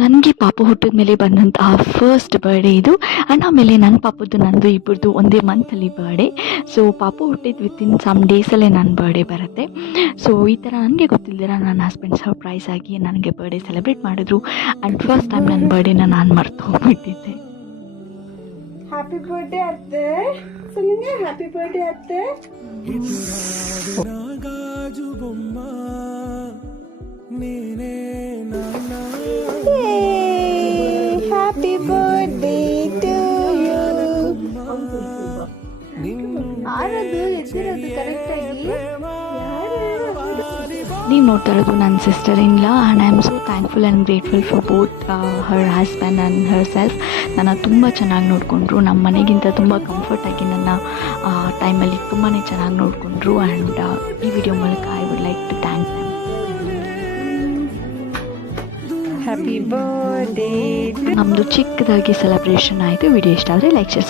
ನನಗೆ ಪಾಪು ಹುಟ್ಟಿದ ಮೇಲೆ ಬಂದಂತಹ ಫಸ್ಟ್ ಬರ್ಡೇ ಇದು. ಆ್ಯಂಡ್ ಆಮೇಲೆ ನನ್ನ ಪಾಪದ್ದು ನಂದು ಇಬ್ಬರದು ಒಂದೇ ಮಂತಲ್ಲಿ ಬರ್ಡೇ. ಸೊ ಪಾಪು ಹುಟ್ಟಿದ ವಿತಿನ್ ಸಮ್ ಡೇಸಲ್ಲೇ ನನ್ನ ಬರ್ಡೇ ಬರುತ್ತೆ. ಸೊ ಈ ಥರ ನನಗೆ ಗೊತ್ತಿಲ್ದಿರ ನನ್ನ ಹಸ್ಬೆಂಡ್ ಸರ್ಪ್ರೈಸ್ ಆಗಿ ನನಗೆ ಬರ್ಡೇ ಸೆಲೆಬ್ರೇಟ್ ಮಾಡಿದ್ರು. ಆ್ಯಂಡ್ ಫಸ್ಟ್ ಟೈಮ್ ನನ್ನ ಬರ್ಡೇನ ನಾನು ಮರ್ತು ಹೋಗ್ಬಿಟ್ಟಿದ್ದೆ. ಹ್ಯಾಪಿ ಬರ್ಡೇ ಅತ್ತೆ. ಸುಮ್ಮನೆ ಹ್ಯಾಪಿ ಬರ್ಡೇ ಅತ್ತೆ. Happy birthday to you. ಆರದು ಎದ್ದಿರೋದು ಕರೆಕ್ಟಾಗಿ. ನೀವು ನೋಡ್ತಾ ಇರೋದು ನನ್ನ sister in law. And I am so thankful and grateful for both her husband and herself. ನನ್ನ ತುಂಬ ಚೆನ್ನಾಗಿ ನೋಡಿಕೊಂಡ್ರು. ನಮ್ಮ ಮನೆಗಿಂತ ತುಂಬ ಕಂಫರ್ಟಾಗಿ ನನ್ನ ಟೈಮಲ್ಲಿ ತುಂಬಾ ಚೆನ್ನಾಗಿ ನೋಡಿಕೊಂಡ್ರು. ಆ್ಯಂಡ್ ಈ ವಿಡಿಯೋ ಮೂಲಕ I would like to thank them. Happy birthday. ನಮ್ಮದು ಚಿಕ್ಕದಾಗಿ ಸೆಲೆಬ್ರೇಷನ್ ಆಯಿತು. ವಿಡಿಯೋ ಇಷ್ಟ ಆದರೆ ಲೈಕ್ ಶೇರ್